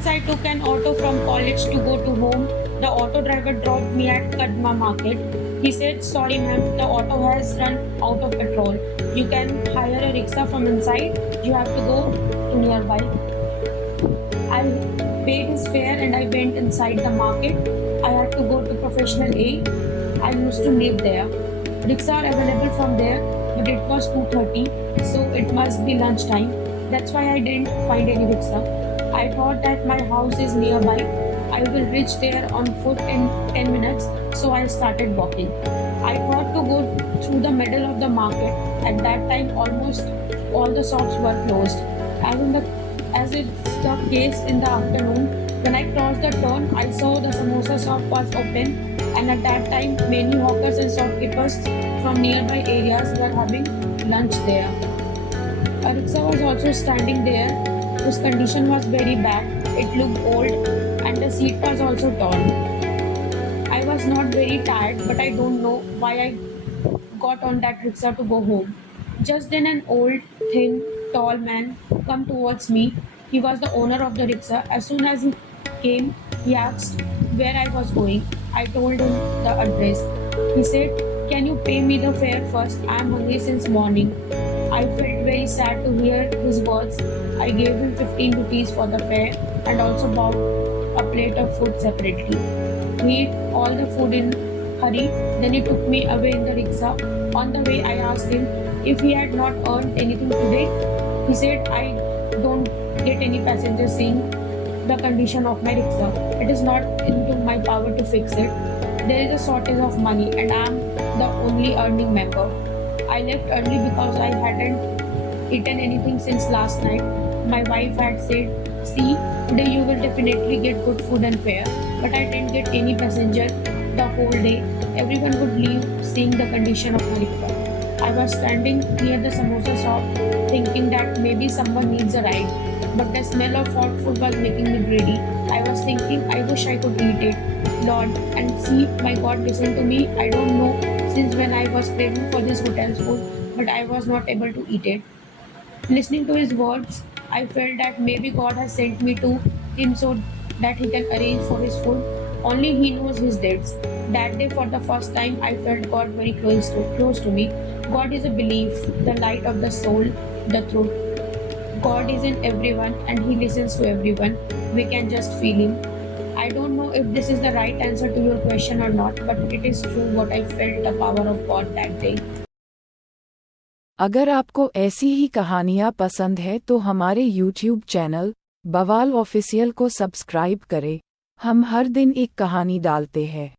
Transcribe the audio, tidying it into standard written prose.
Once I took an auto from college to go to home. The auto driver dropped me at Kadma market. He said, "Sorry ma'am, the auto has run out of petrol. You can hire a rickshaw from inside. You have to go to nearby." I paid his fare and I went inside the market. I had to go to Professional A. I used to live there. Rickshaw are available from there, but it was 2:30, so it must be lunchtime. That's why I didn't find any rickshaw. I thought that my house is nearby. I will reach there on foot in 10 minutes, so I started walking. I thought to go through the middle of the market. At that time, almost all the shops were closed. As it's the case in the afternoon, when I crossed the turn, I saw the samosa shop was open, and at that time, many hawkers and shopkeepers from nearby areas were having lunch there. A rickshaw was also standing there, whose condition was very bad. It looked old, and the seat was also torn. I was not very tired, but I don't know why I got on that rickshaw to go home. Just then, an old, thin, tall man come towards me. He was the owner of the rickshaw. As soon as he came, he asked where I was going. I told him the address. He said, "Can you pay me the fare first? I am hungry since morning." I felt very sad to hear his words. I gave him 15 rupees for the fare and also bought a plate of food separately. He ate all the food in hurry. Then he took me away in the rickshaw. On the way, I asked him if he had not earned anything today. He said, "I don't get any passengers seeing the condition of my rickshaw. It is not into my power to fix it. There is a shortage of money and I am the only earning member." I left early because I hadn't eaten anything since last night. My wife had said, "See, today you will definitely get good food and fare." But I didn't get any passenger the whole day. Everyone would leave seeing the condition of my rickshaw. I was standing near the samosa shop thinking that maybe someone needs a ride. But the smell of hot food was making me greedy. I was thinking I wish I could eat it. Lord, and see, my God listened to me. I don't know since when I was craving for this hotel's food, but I was not able to eat it. Listening to his words, I felt that maybe God has sent me to him so that he can arrange for his food. Only he knows his deeds. That day, for the first time, I felt God very close to me. God is a belief, the light of the soul, the truth. God is in everyone and he listens to everyone. We can just feel him. I don't know if this is the right answer to your question or not, but it is true what I felt the power of God that day. अगर आपको ऐसी ही कहानियाँ पसंद है तो हमारे YouTube channel बवाल official को सब्सक्राइब करें। हम हर दिन एक कहानी डालते हैं।